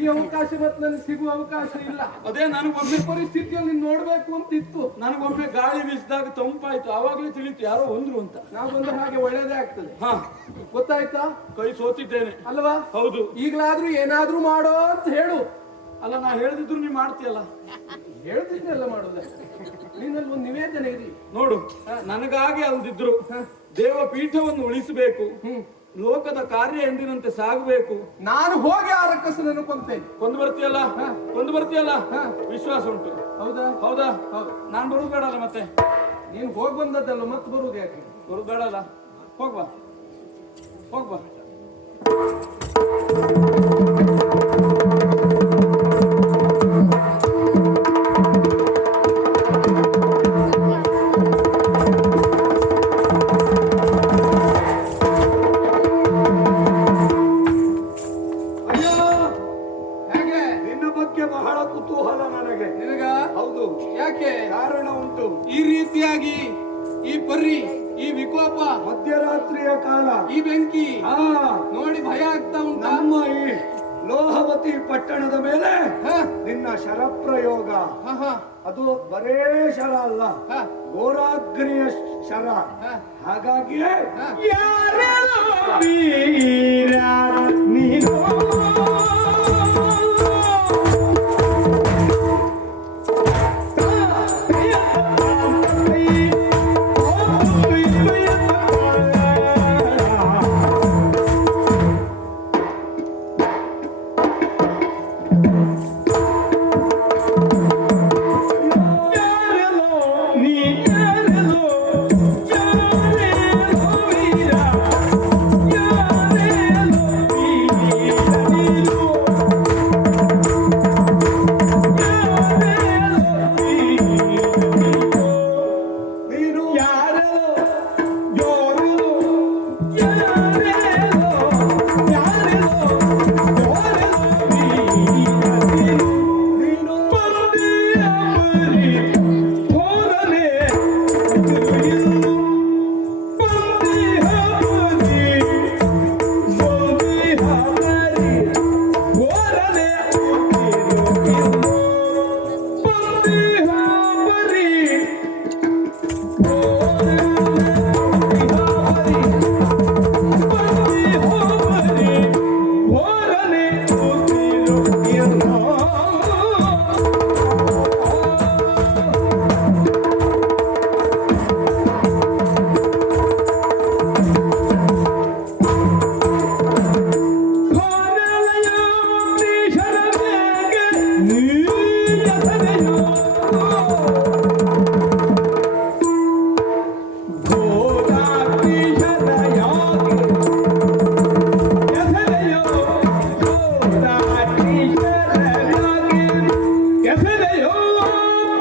ಈ ಅವಕಾಶ ಮತ್ತೆ ನನಗೆ ಸಿಗುವ ಅವಕಾಶ ಇಲ್ಲ. ಅದೇ ನನಗೊಮ್ಮೆ ಪರಿಸ್ಥಿತಿಯಲ್ಲಿ ನೀನ್ ನೋಡ್ಬೇಕು ಅಂತ ಇತ್ತು ನನಗೊಮ್ಮೆ ಗಾಳಿ ಬೀಸಿದಾಗ ತಂಪಾಯ್ತು. ಆವಾಗಲೇ ತಿಳಿತು ಯಾರೋ ಒಂದ್ರು ಅಂತ. ನಾವು ಬಂದ ಹಾಗೆ ಒಳ್ಳೇದೇ ಆಗ್ತದೆ. ಹಾ. ಗೊತ್ತಾಯ್ತಾ? ಕೈ ಸೋತಿದ್ದೇನೆ. ಅಲ್ವಾ? ಹೌದು. ಈಗಲಾದ್ರೂ ಏನಾದ್ರೂ ಮಾಡೋ ಅಂತ ಹೇಳು. ಅಲ್ಲ ನಾ ಹೇಳ್ದಿದ್ರು ನೀ ಮಾಡ್ತೀಯಲ್ಲ? ಹೇಳ್ತಿದ್ದೆಲ್ಲ ಮಾಡೋದ? ನಿನ್ನಲ್ಲಿ ಒಂದು ನಿವೇದನೆ ಇರಲಿ ನೋಡು. ನನಗಾಗಿ ಅಲ್ದಿದ್ರು. ದೇವ ಪೀಠವನ್ನು ಉಳಿಸಬೇಕು. ಲೋಕದ ಕಾರ್ಯ ಎಂದಿನಂತೆ ಸಾಗಬೇಕು? ನಾನು ಹೋಗಿ ಆ ರಕ್ಕಸನನ್ನು ಕೊಂತೇನೆ ಕೊಂದು ಬರ್ತೀಯಲ್ಲ? ಕೊಂದು ಬರ್ತೀಯಲ್ಲ? ಹಾ. ವಿಶ್ವಾಸ ಉಂಟು. ಹೌದಾ? ಹೌದಾ? ಹೌದು. ನಾನು ಬರುದು ಬೇಡಲ್ಲ ಮತ್ತೆ? ನೀನು ಹೋಗಿ ಬಂದದ್ದಲ್ಲ ಮತ್ತೆ ಬರುದು ಯಾಕೆ? ಬರುದು ಬೇಡಲ್ಲ ಹೋಗ್ಬಾ ಹೋಗ್ಬಾ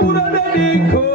una benediction.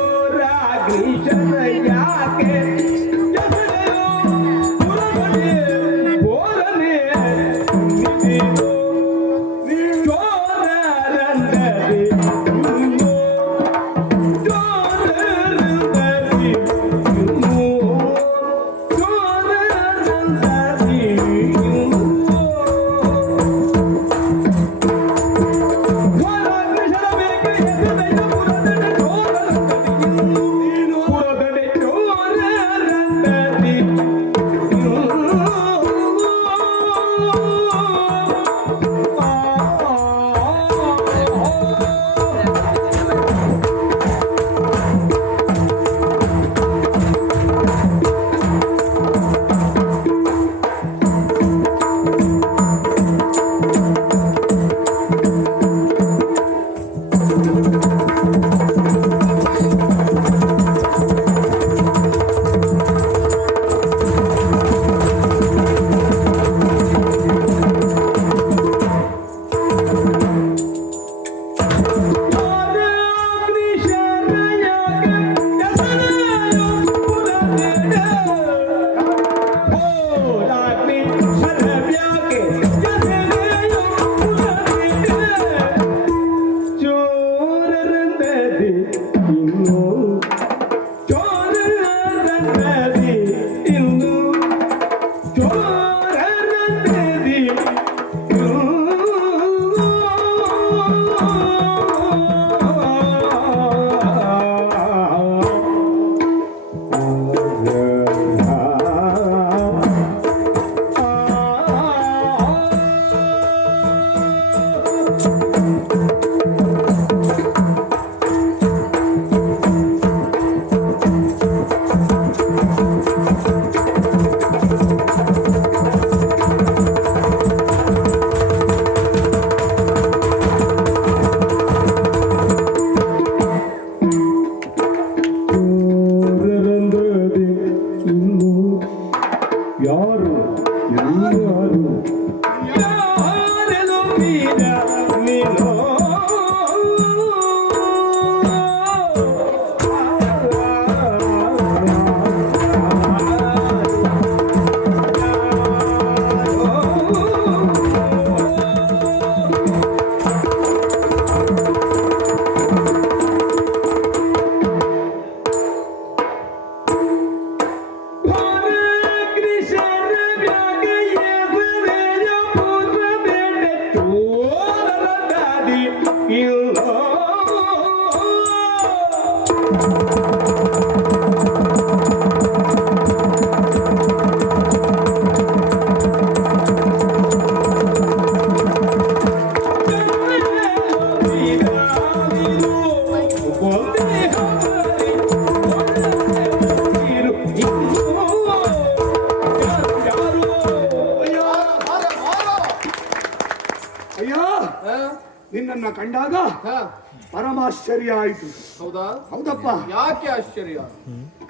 ಕಂಡಾಗ ಹಾ. ಪರಮಾಶ್ಚರ್ಯ ಆಯಿತು. ಹೌದಾ? ಹೌದಪ್ಪ. ಯಾಕೆ ಆಶ್ಚರ್ಯ?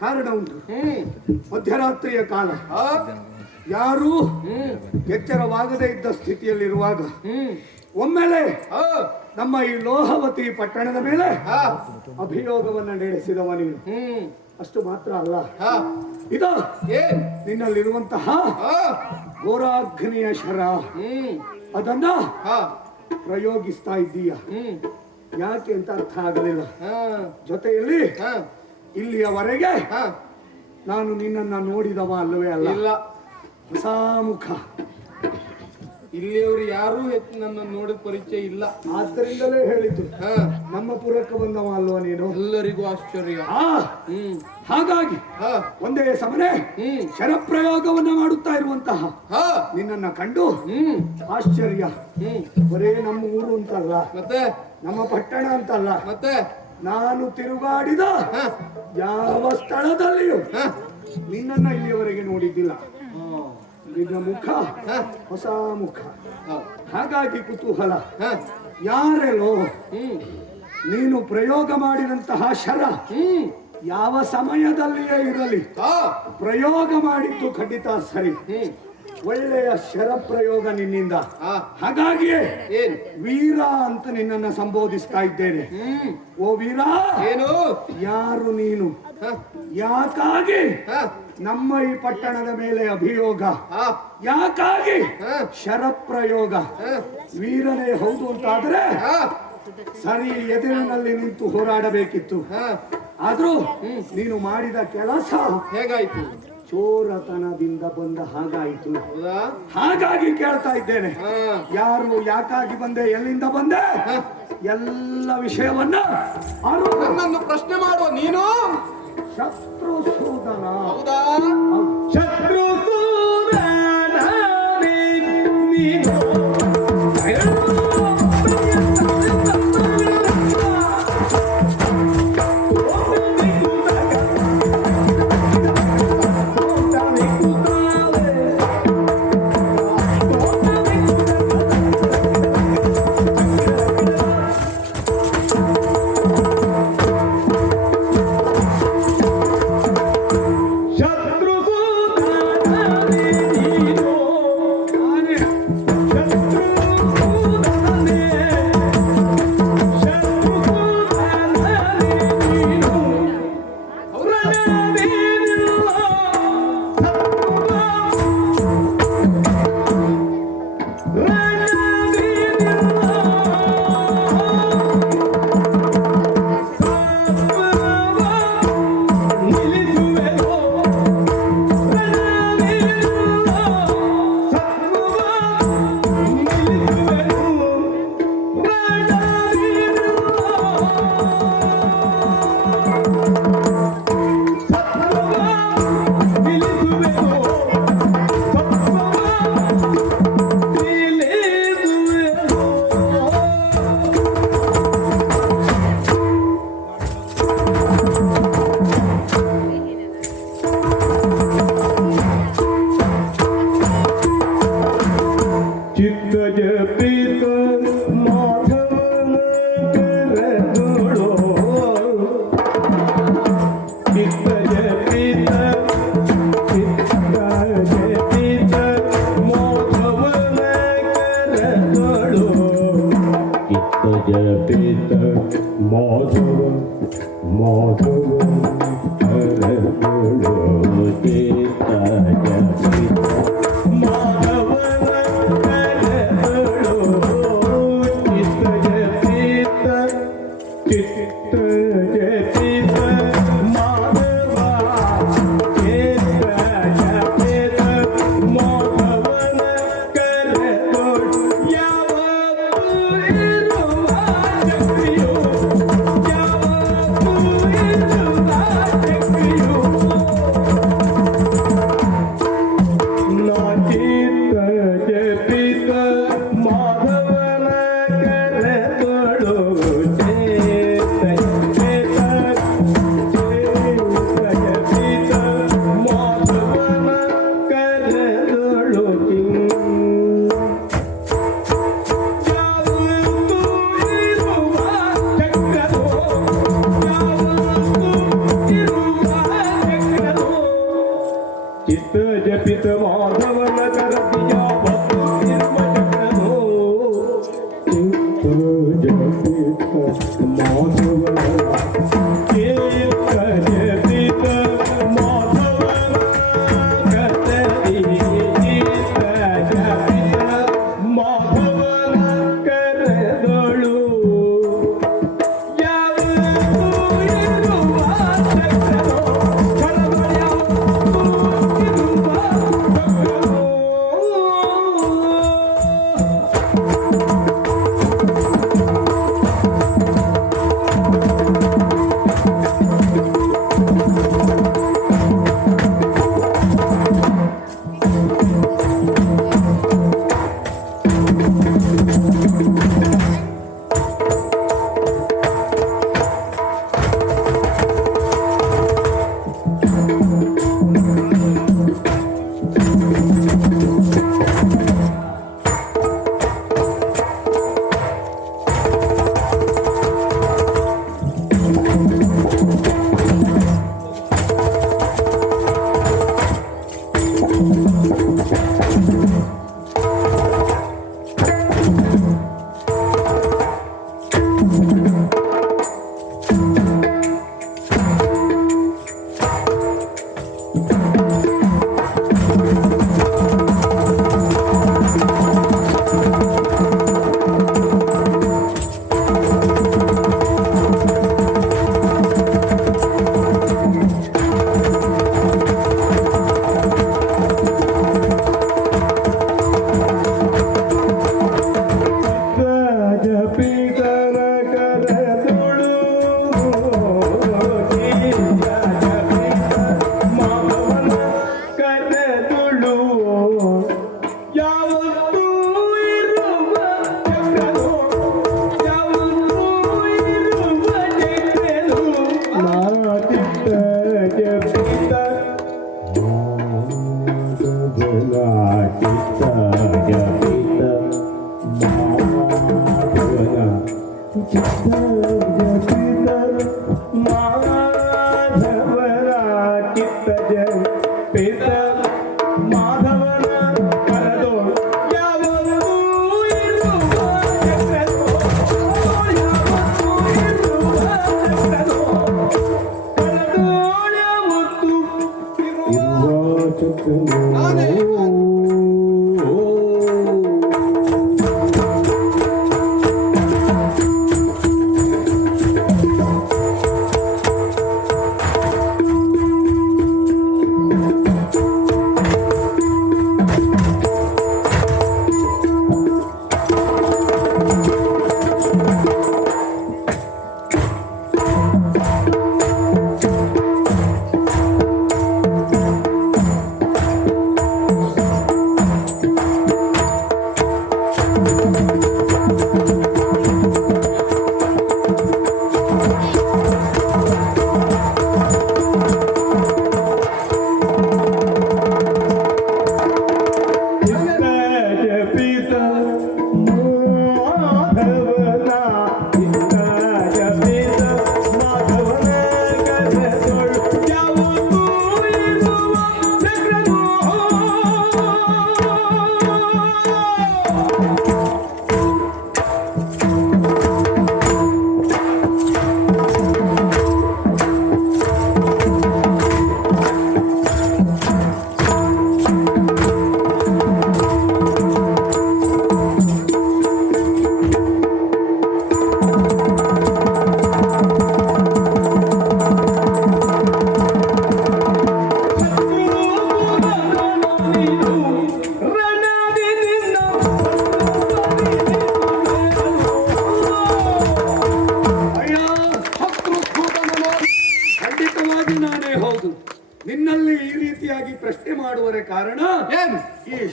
ಕಾರಣ ಉಂಟು. ಮಧ್ಯರಾತ್ರಿಯ ಕಾಲ. ಹಾ? ಯಾರು ಎಚ್ಚರವಾಗದೇ ಇದ್ದ ಸ್ಥಿತಿಯಲ್ಲಿರುವಾಗ ಒಮ್ಮೆಲೆ ಹಾ ನಮ್ಮ ಈ ಲೋಹವತಿ ಪಟ್ಟಣದ ಮೇಲೆ ಅಭಿಯೋಗವನ್ನ ನಡೆಸಿದವ ನೀನು. ಅಷ್ಟು ಮಾತ್ರ ಅಲ್ಲ. ಹಾ. ಇದು ನಿನ್ನಲ್ಲಿರುವಂತಹ ಹಾ ಘೋರಾಗ್ನಿಯ ಶರ. ಅದನ್ನ ಹಾ. ಪ್ರಯೋಗಿಸ್ತಾ ಇದ್ದೀಯ? ಹ್ಮ್. ಯಾಕೆ ಅಂತ ಅರ್ಥ ಆಗಲಿಲ್ಲ. ಹಾ. ಜೊತೆಯಲ್ಲಿ ಹಾ. ಇಲ್ಲಿಯವರೆಗೆ ಹಾ. ನಾನು ನಿನ್ನನ್ನ ನೋಡಿದವ ಅಲ್ಲವೇ ಅಲ್ಲ? ಹೊಸ ಹೊಸಾಮುಖ ಇಲ್ಲಿಯವರು ಯಾರು ಹೆಚ್ಚು ನನ್ನ ನೋಡಿದ ಪರಿಚಯ ಇಲ್ಲ. ಆದ್ದರಿಂದಲೇ ಹೇಳಿದ್ದು ಹಾ. ನಮ್ಮ ಪುರಕ್ಕೆ ಬಂದವ ಅಲ್ವಾ ನೀನು? ಎಲ್ಲರಿಗೂ ಆಶ್ಚರ್ಯ. ಹ್ಮ್. ಹಾಗಾಗಿ ಒಂದೇ ಸಮನೆ ಶರಪ್ರಯೋಗವನ್ನ ಮಾಡುತ್ತಾ ಇರುವಂತಹ ಹಾ. ನಿನ್ನನ್ನ ಕಂಡು ಹ್ಮ್. ಆಶ್ಚರ್ಯ. ಹ್ಮ್. ಬರೇ ನಮ್ಮ ಊರು ಅಂತಲ್ಲ. ಮತ್ತೆ? ನಮ್ಮ ಪಟ್ಟಣ ಅಂತಲ್ಲ. ಮತ್ತೆ? ನಾನು ತಿರುಗಾಡಿದ ಯಾವ ಸ್ಥಳದಲ್ಲಿಯೂ ನಿನ್ನನ್ನ ಇಲ್ಲಿಯವರೆಗೆ ನೋಡಿದ್ದಿಲ್ಲ. ನಿನ್ನ ಮುಖ ಹೊಸ ಮುಖ ಹಾಗಾಗಿ ಕುತೂಹಲ. ಯಾರೇನೋ ಯಾರೆಲ್ಲೋ ನೀನು ಪ್ರಯೋಗ ಮಾಡಿದಂತಹ ಶರ ಯಾವ ಸಮಯದಲ್ಲಿಯೇ ಇರಲಿ ಪ್ರಯೋಗ ಮಾಡಿದ್ದು ಖಂಡಿತ ಸರಿ. ಒಳ್ಳೆಯ ಶರ ಪ್ರಯೋಗ ನಿನ್ನಿಂದ. ಹಾಗಾಗಿಯೇ ವೀರ ಅಂತ ನಿನ್ನನ್ನು ಸಂಬೋಧಿಸ್ತಾ ಇದ್ದೇನೆ. ಓ ವೀರ ಏನು? ಯಾರು ನೀನು? ಯಾಕಾಗಿ? ನಮ್ಮ ಈ ಪಟ್ಟಣದ ಮೇಲೆ ಅಭಿಯೋಗ. ಯಾಕಾಗಿ? ಶರ ಶರಪ್ರಯೋಗ. ವೀರನೇ ಹೌದು ಅಂತಾದ್ರೆ ಸರಿ ಎದುರಿನಲ್ಲಿ ನಿಂತು ಹೋರಾಡಬೇಕಿತ್ತು. ಆದ್ರೂ ನೀನು ಮಾಡಿದ ಕೆಲಸ ಹೇಗಾಯ್ತು? ಚೋರತನದಿಂದ ಬಂದ ಹಾಗಾಯಿತು. ಹಾಗಾಗಿ ಕೇಳ್ತಾ ಇದ್ದೇನೆ. ಯಾರು ಯಾಕಾಗಿ ಬಂದೆ ಎಲ್ಲಿಂದ ಬಂದೆ? ಎಲ್ಲ ವಿಷಯವನ್ನ ನನ್ನನ್ನು ಪ್ರಶ್ನೆ ಮಾಡುವ ನೀನು? ಶತ್ರುಸೂದನ. ಹೌದಾ? ಶತ್ರು ಶತ್ರು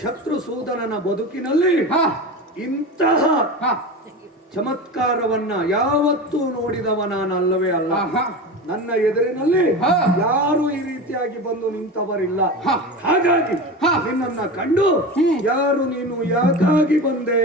ಈ ಶತ್ರುಸೂದನನ ಬದುಕಿನಲ್ಲಿ ಹಾ. ಇಂತಹ ಹಾ. ಚಮತ್ಕಾರವನ್ನ ಯಾವತ್ತೂ ನೋಡಿದವ ನಾನಲ್ಲವೇ ಅಲ್ಲ. ನನ್ನ ಎದುರಿನಲ್ಲಿ ಹಾ. ಯಾರು ಈ ರೀತಿಯಾಗಿ ಬಂದು ನಿಂತವರಿಲ್ಲ. ಹಾಗಾಗಿ ಹಾ. ನಿನ್ನನ್ನ ಕಂಡು ಯಾರು ನೀನು ಯಾಕಾಗಿ ಬಂದೆ.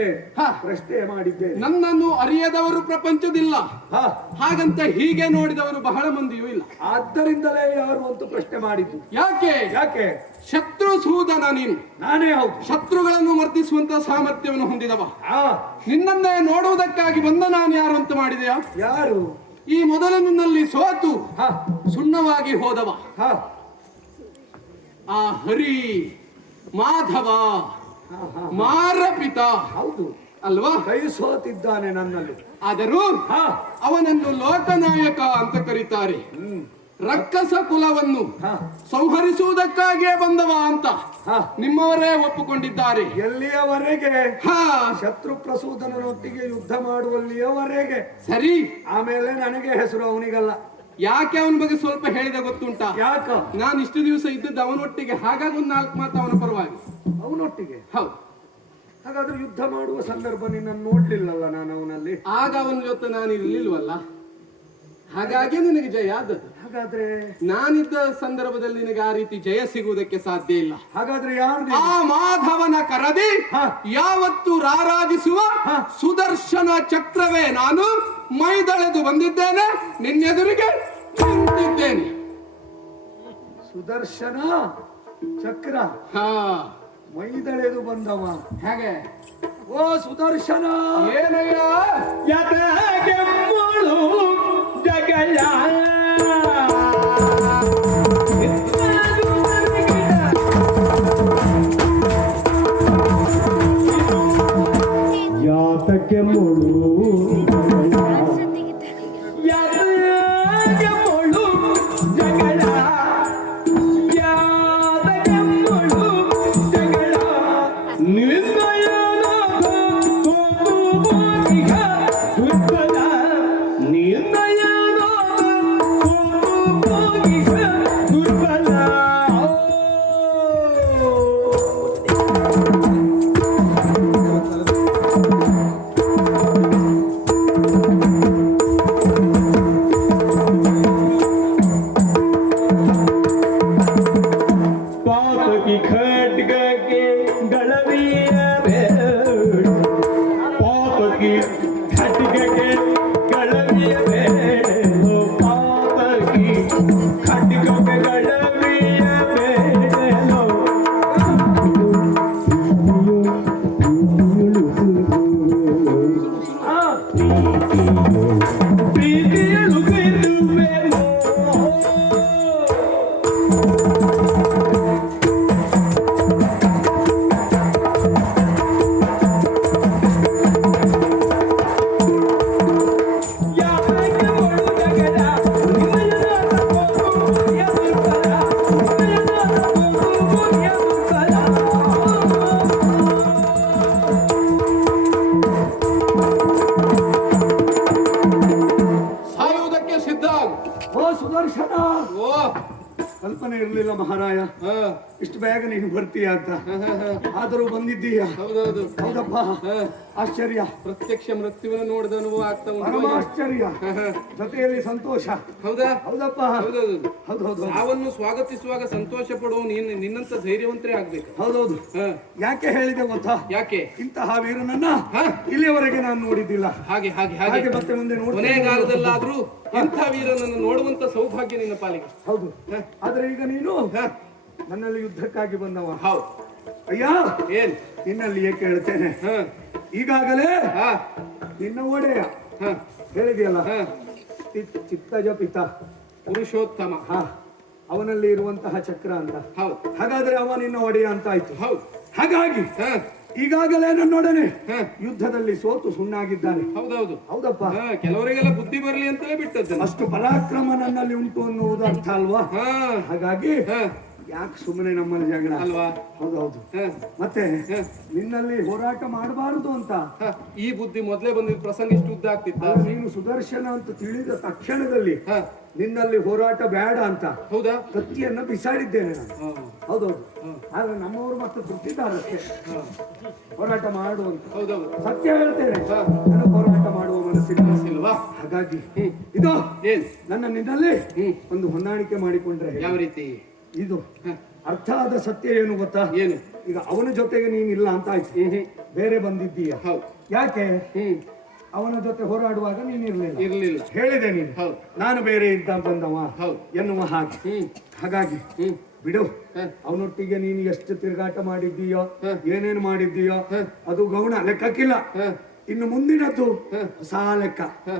ಪ್ರಶ್ನೆ ಮಾಡಿದ್ದೆ. ನನ್ನನ್ನು ಅರಿಯದವರು ಪ್ರಪಂಚದಿಲ್ಲ. ಹಾ. ಹಾಗಂತ ಹೀಗೆ ನೋಡಿದವರು ಬಹಳ ಮಂದಿಯೂ ಇಲ್ಲ. ಆದ್ದರಿಂದಲೇ ಯಾರು ಅಂತ ಪ್ರಶ್ನೆ ಮಾಡಿದ್ದು. ಯಾಕೆ? ಯಾಕೆ? ಶತ್ರು ಸೂದನ ನೀನು ನಾನೇ ಹೌದು. ಶತ್ರುಗಳನ್ನು ಮರ್ದಿಸುವಂತ ಸಾಮರ್ಥ್ಯವನ್ನು ಹೊಂದಿದವ. ಹಾ ನಿನ್ನನ್ನೇ ನೋಡುವುದಕ್ಕಾಗಿ ಬಂದ ನಾನು ಯಾರು ಅಂತ ಮಾಡಿದೆಯಾ? ಯಾರು? ಈ ಮೊದಲಿನಲ್ಲಿ ಸೋತು ಹಾ. ಸುಣ್ಣವಾಗಿ ಹೋದವ. ಹಾ. ಆ ಹರಿ ಮಾಧವ ಮಾರಪಿತಾ. ಹೌದು. ಅಲ್ವಾ? ಕೈ ಸೋತಿದ್ದಾನೆ ನನ್ನಲ್ಲಿ. ಆದರೂ ಹಾ. ಅವನನ್ನು ಲೋಕನಾಯಕ ಅಂತ ಕರೀತಾರೆ. ರಕ್ಕಸ ಕುಲವನ್ನು ಹಾ. ಸಂಹರಿಸುವುದಕ್ಕಾಗಿಯೇ ಬಂದವ ಅಂತ ನಿಮ್ಮವರೇ ಒಪ್ಪಿಕೊಂಡಿದ್ದಾರೆ. ಎಲ್ಲಿಯವರೆಗೆ? ಹಾ. ಶತ್ರು ಪ್ರಸೂದನರೊಟ್ಟಿಗೆ ಯುದ್ಧ ಮಾಡುವಲ್ಲಿಯವರೆಗೆ? ಸರಿ. ಆಮೇಲೆ ನನಗೆ ಹೆಸರು ಅವನಿಗಲ್ಲ. ಯಾಕೆ ಅವನ ಬಗ್ಗೆ ಸ್ವಲ್ಪ ಹೇಳಿದ ಗೊತ್ತುಂಟ? ಯಾಕ? ನಾನು ಇಷ್ಟು ದಿವಸ ಇದ್ದದ್ದು ಅವನೊಟ್ಟಿಗೆ ಹಾಗಾಗಿ ಒಂದು ನಾಲ್ಕು ಮಾತು ಅವನ ಪರವಾಗಿ. ಅವನೊಟ್ಟಿಗೆ? ಹೌದು. ಹಾಗಾದ್ರೆ ಯುದ್ಧ ಮಾಡುವ ಸಂದರ್ಭ ನಿನ್ನನ್ನು ನೋಡ್ಲಿಲ್ಲಲ್ಲ ನಾನು ಅವನಲ್ಲಿ? ಆಗ ಅವನ ಜೊತೆ ನಾನು ಇರ್ಲಿಲ್ವಲ್ಲ? ಹಾಗಾಗಿ ನಿನಗೆ ಜಯ ಆದದ್ದು. ಹಾಗಾದ್ರೆ ನಾನಿದ್ದ ಸಂದರ್ಭದಲ್ಲಿ ನಿನಗೆ ಆ ರೀತಿ ಜಯ ಸಿಗುವುದಕ್ಕೆ ಸಾಧ್ಯ ಇಲ್ಲ. ಹಾಗಾದ್ರೆ ಯಾರು ಆ? ಮಾಧವನ ಕರದಿ. ಯಾವತ್ತು ರಾರಾಜಿಸುವ. ಸುದರ್ಶನ ಚಕ್ರವೇ ನಾನು ಮೈದಳೆದು ಬಂದಿದ್ದೇನೆ ನಿನ್ನೆದುರಿಗೆ ನಿಂತಿದ್ದೇನೆ ಸುದರ್ಶನ ಚಕ್ರ. ಹಾ. ಮೈದಳೆದು ಬಂದವ. ಹೇಗೆ? ಓ ಸುದರ್ಶನ! ಏನಯ್ಯ? ಜಗಯ ಯಾತಕ್ಕೆ ಮುಳು ಆದರೂ ಬಂದಿದ್ದೀಯ? ಹೌದೌದು. ಹೌದಪ್ಪ. ಆಶ್ಚರ್ಯ. ಪ್ರತ್ಯಕ್ಷ ಮೃತ್ಯುವನ್ನು ನೋಡಿದ ಅನುಭವ ಆಗ್ತಾ ಉಂಟು ಆಶ್ಚರ್ಯ. ಜೊತೆಯಲ್ಲಿ ಸಂತೋಷ. ಹೌದಾ? ಹೌದಪ್ಪ. ಹೌದೌದು. ಹೌದು ಹೌದು ಸಾವನ್ನು ಸ್ವಾಗತಿಸುವಾಗ ಸಂತೋಷ ಪಡುವ ನೀನು ನಿನ್ನಂತ ಧೈರ್ಯವಂತರೇ ಆಗ್ಬೇಕು. ಹೌದೌದು. ಹಾ. ಯಾಕೆ ಹೇಳಿದೆ ಗೊತ್ತಾ? ಯಾಕೆ? ಇಂತಹ ವೀರನನ್ನ? ಇಲ್ಲಿಯವರೆಗೆ ನಾನು ನೋಡಿದ್ದಿಲ್ಲ. ಹಾಗೆ ಹಾಗೆ ಹಾಗೆ. ಮತ್ತೆ ಮುಂದೆ. ಕೊನೆಗಾಲದಲ್ಲಾದ್ರೂ ಇಂಥ ವೀರನನ್ನು ನೋಡುವಂತ ಸೌಭಾಗ್ಯ ನಿನ್ನ ಪಾಲಿಗೆ. ಹೌದು. ಆದ್ರೆ ಈಗ ನೀನು ನನ್ನಲ್ಲಿ ಯುದ್ಧಕ್ಕಾಗಿ ಬಂದವ ಹೌದು. ಅಯ್ಯ! ಏನ್? ನಿನ್ನಲ್ಲಿ ಏಕೆ ಹೇಳ್ತೇನೆ? ಈಗಾಗಲೇ ಹಾ. ನಿನ್ನ ಒಡೆಯ ಹಾ. ಹೇಳಿದೆಯಲ್ಲ? ಚಿತ್ತಜ ಪಿತ. ಪುರುಷೋತ್ತಮ. ಹಾ. ಅವನಲ್ಲಿ ಇರುವಂತಹ ಚಕ್ರ ಅಂತ. ಹೌದು. ಹಾಗಾದ್ರೆ ಅವ ನಿನ್ನ ಒಡೆಯ ಅಂತ ಆಯ್ತು ಹೌದು. ಹಾಗಾಗಿ ಈಗಾಗಲೇ ನನ್ನೊಡನೆ ಹಾ. ಯುದ್ಧದಲ್ಲಿ ಸೋತು ಸುಣ್ಣಾಗಿದ್ದಾನೆ. ಹೌದೌದು. ಹೌದಪ್ಪ. ಕೆಲವರಿಗೆಲ್ಲ ಬುದ್ಧಿ ಬರಲಿ ಅಂತಲೇ ಬಿಟ್ಟದ್ದು. ಅಷ್ಟು ಪರಾಕ್ರಮ ನನ್ನಲ್ಲಿ ಉಂಟು ಅನ್ನುವುದು ಅರ್ಥ ಅಲ್ವಾ? ಹಾ. ಹಾಗಾಗಿ ಹಾ. ಯಾಕೆ ಸುಮ್ಮನೆ ನಮ್ಮಲ್ಲಿ ಜಗಳ? ಅಲ್ವಾ? ಹೌದೌದು ಹೌದು. ಮತ್ತೆ ನಿನ್ನಲ್ಲಿ ಹೋರಾಟ ಮಾಡಬಾರದು ಅಂತ. ಈ ಬುದ್ಧಿ ಮೊದಲೇ ಬಂದಿದ್ದ ಪ್ರಸಂಗ ಇಷ್ಟು ಉದ್ದ ಆಗ್ತಿತ್ತ? ನೀನು ಸುದರ್ಶನ ಅಂತ ತಿಳಿದ ತಕ್ಷಣದಲ್ಲಿ ನಿನ್ನಲ್ಲಿ ಹೋರಾಟ ಬೇಡ ಅಂತ ಹೌದಾ? ಕತ್ತಿಯನ್ನ ಬಿಸಾಡಿದ್ದೇನೆ ನಾನು. ಹೌದೌದು ಆದ್ರೆ ನಮ್ಮವರು ಮತ್ತೆ ತೃಪ್ತಿದಾರಷ್ಟೇ. ಹೋರಾಟ ಮಾಡುವಂತ ಹೌದೌದು ಸತ್ಯ ಹೇಳ್ತೇನೆ. ಹಾ. ನನಗೆ ಹೋರಾಟ ಮಾಡುವ ಮನಸ್ಸಿಲ್ಲ. ಇಲ್ವಾ ಹಾಗಾಗಿ ಇದು ಏನ್? ನನ್ನ ನಿನ್ನಲ್ಲಿ ಒಂದು ಹೊಂದಾಣಿಕೆ ಮಾಡಿಕೊಂಡ್ರೆ ಯಾವ ರೀತಿ? ಇದು ಅರ್ಥ ಆದ ಸತ್ಯ ಏನು ಗೊತ್ತಾ? ಏನು? ಈಗ ಅವನ ಜೊತೆಗೆ ನೀನಿಲ್ಲ ಅಂತ ಆಯ್ತು. ಬೇರೆ ಬಂದಿದ್ದೀಯ? ಹೌದು. ಯಾಕೆ? ಅವನ ಜೊತೆ ಹೋರಾಡುವಾಗ ಇರಲಿಲ್ಲ. ಇರಲಿಲ್ಲ. ಹೇಳಿದೆ ನೀನು. ಹೌದು. ನಾನು ಬೇರೆ ಇದ್ದ ಬಂದವ. ಹೌದು. ಎನ್ನುವ ಹಾಗೆ. ಹಾಗಾಗಿ ಬಿಡು. ಅವನೊಟ್ಟಿಗೆ ನೀನು ಎಷ್ಟು ತಿರುಗಾಟ ಮಾಡಿದ್ದೀಯೋ ಹ. ಏನೇನು ಮಾಡಿದ್ದೀಯೋ ಅದು ಗೌಣ ಲೆಕ್ಕಕ್ಕಿಲ್ಲ. ಹ, ಇನ್ನು ಮುಂದಿನದ್ದು ಸಹ ಲೆಕ್ಕ. ಹ.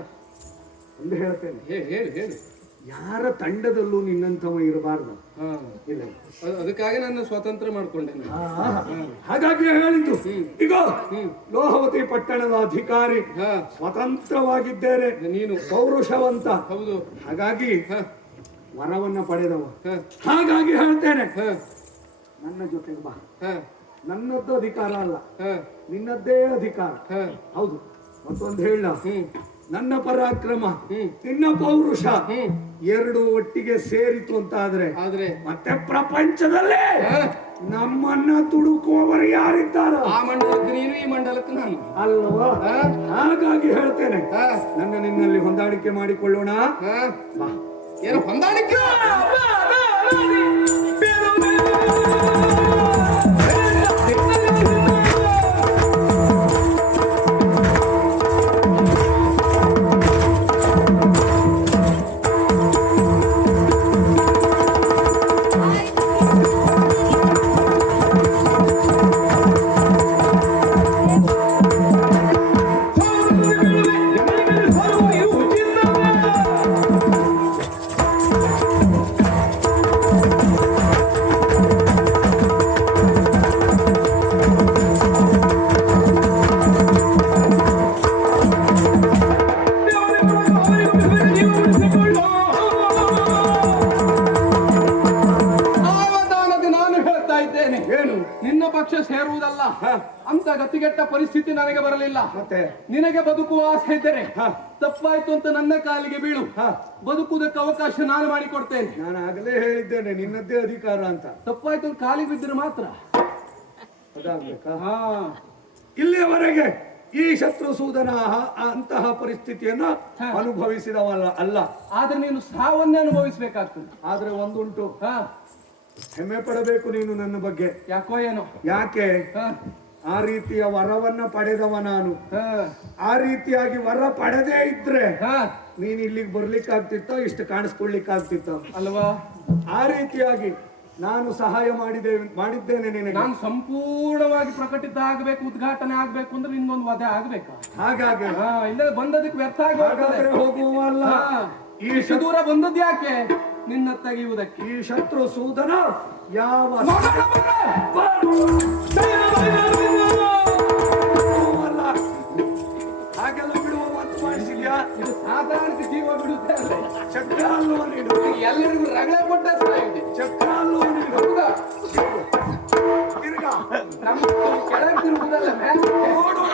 ಒಂದು ಹೇಳ್ತೇನೆ. ಹೇಳಿ ಹೇಳಿ ಹೇಳಿ. ಯಾರ ತಂಡದಲ್ಲೂ ನಿನ್ನಂತವ ಇರಬಾರ್ದು. ಹಾ. ಇಲ್ಲ. ಅದಕ್ಕಾಗಿ ನಾನು ಸ್ವಾತಂತ್ರ್ಯ ಮಾಡ್ಕೊಂಡೆ. ಹಾಗಾಗಿ ಹೇಳಿದ್ದು. ಈಗ ಲೋಹವತಿ ಪಟ್ಟಣದ ಅಧಿಕಾರಿ. ಸ್ವತಂತ್ರವಾಗಿದ್ದೇನೆ. ನೀನು. ಪೌರುಷವಂತ. ಹೌದು. ಹಾಗಾಗಿ ವರವನ್ನ ಪಡೆದವ. ಹಾಗಾಗಿ ಹೇಳ್ತೇನೆ. ನನ್ನ ಜೊತೆಗೆ ಬಾ. ಹ, ನನ್ನದ್ದು ಅಧಿಕಾರ ಅಲ್ಲ. ಹ, ನಿನ್ನದ್ದೇ ಅಧಿಕಾರ. ಹೌದು. ಮತ್ತೊಂದು ಹೇಳ. ನನ್ನ ಪರಾಕ್ರಮ ನಿನ್ನ ಪೌರುಷ ಎರಡು ಒಟ್ಟಿಗೆ ಸೇರಿತು ಅಂತ ಆದ್ರೆ? ಆದ್ರೆ ಮತ್ತೆ ಪ್ರಪಂಚದಲ್ಲೇ ನಮ್ಮನ್ನ ತುಡುಕುವವರು ಯಾರಿದ್ದಾರ? ಆ ಮಂಡಲಕ್ಕೆ ನೀನು ಈ ಮಂಡಲಕ್ಕೆ ನಾನು. ಅಲ್ವಾ? ಹಾಗಾಗಿ ಹೇಳ್ತೇನೆ. ನನ್ನ ನಿನ್ನಲ್ಲಿ ಹೊಂದಾಣಿಕೆ ಮಾಡಿಕೊಳ್ಳೋಣ. ಏನು ಹೊಂದಾಣಿಕೆ? ಬರಲಿಲ್ಲ ಮತ್ತೆ? ನಿನಗೆ ಬದುಕುವ ಆಸೆ ಇದ್ದರೆ ಹ. ತಪ್ಪಾಯ್ತು ಅಂತ ನನ್ನ ಕಾಲಿಗೆ ಬೀಳು. ಹ. ಬದುಕುವುದಕ್ಕೆ ಅವಕಾಶ ನಾನು ಮಾಡಿಕೊಡ್ತೇನೆ. ನಾನು ಆಗಲೇ ಹೇಳಿದ್ದೇನೆ ನಿನ್ನದ್ದೇ ಅಧಿಕಾರ ಅಂತ. ತಪ್ಪಾಯ್ತು ಅಂತ ಕಾಲಿಗೆ ಬಿದ್ದರೆ ಮಾತ್ರ. ಹಾ. ಇಲ್ಲಿಯವರೆಗೆ ಈ ಶತ್ರು ಸೂದನ ಅಂತಹ ಪರಿಸ್ಥಿತಿಯನ್ನ. ಅನುಭವಿಸಿದವಲ್ಲ ಅಲ್ಲ. ಆದ್ರೆ ನೀನು ಸಾವನ್ನೇ ಅನುಭವಿಸ್ಬೇಕಾಗ್ತದೆ. ಆದ್ರೆ ಒಂದುಂಟು. ಹ. ಹೆಮ್ಮೆ ಪಡಬೇಕು ನೀನು ನನ್ನ ಬಗ್ಗೆ. ಯಾಕೋ ಏನೋ. ಯಾಕೆ? ಆ ರೀತಿಯ ವರವನ್ನ ಪಡೆದವ ನಾನು. ಆ ರೀತಿಯಾಗಿ ವರ ಪಡೆದೇ ಇದ್ರೆ ನೀನ್ ಇಲ್ಲಿಗೆ ಬರ್ಲಿಕ್ಕಾಗ್ತಿತ್ತೋ ಇಷ್ಟು ಕಾಣಿಸ್ಕೊಳ್ಲಿಕ್ಕಾಗ್ತಿತ್ತೋ ಅಲ್ವಾ? ಆ ರೀತಿಯಾಗಿ ನಾನು ಸಹಾಯ ಮಾಡಿದೆ ಮಾಡಿದ್ದೇನೆ ನಿನಗೆ. ನಾನು ಸಂಪೂರ್ಣವಾಗಿ ಪ್ರಕಟಿತ ಆಗ್ಬೇಕು ಉದ್ಘಾಟನೆ ಆಗ್ಬೇಕು ಅಂದ್ರೆ ಇನ್ನೊಂದು ವಧೆ ಆಗ್ಬೇಕು? ಹಾಗಾಗಿ ಇಲ್ಲ ಬಂದದಕ್ಕೆ ವ್ಯರ್ಥ ಆಗಿ ಹೋಗುವಲ್ಲ ಈ ಇಷ್ಟು ದೂರ ಬಂದದ್ದು ಯಾಕೆ? ನಿನ್ನ ತೆಗೆಯುವುದಕ್ಕೆ. ಈ ಶತ್ರು ಸೂದನ ಯಾವ! ఇది సాతానికి జీవ విడుదల. చక్రాల్లో నేను ఎల్లడికి రగలే కొట్టేస్తా ఇది. చక్రాల్లో నేను నొప్పుగా తిరుగా. నమ్మ కెడ తిరుగుదల మే ఓడు.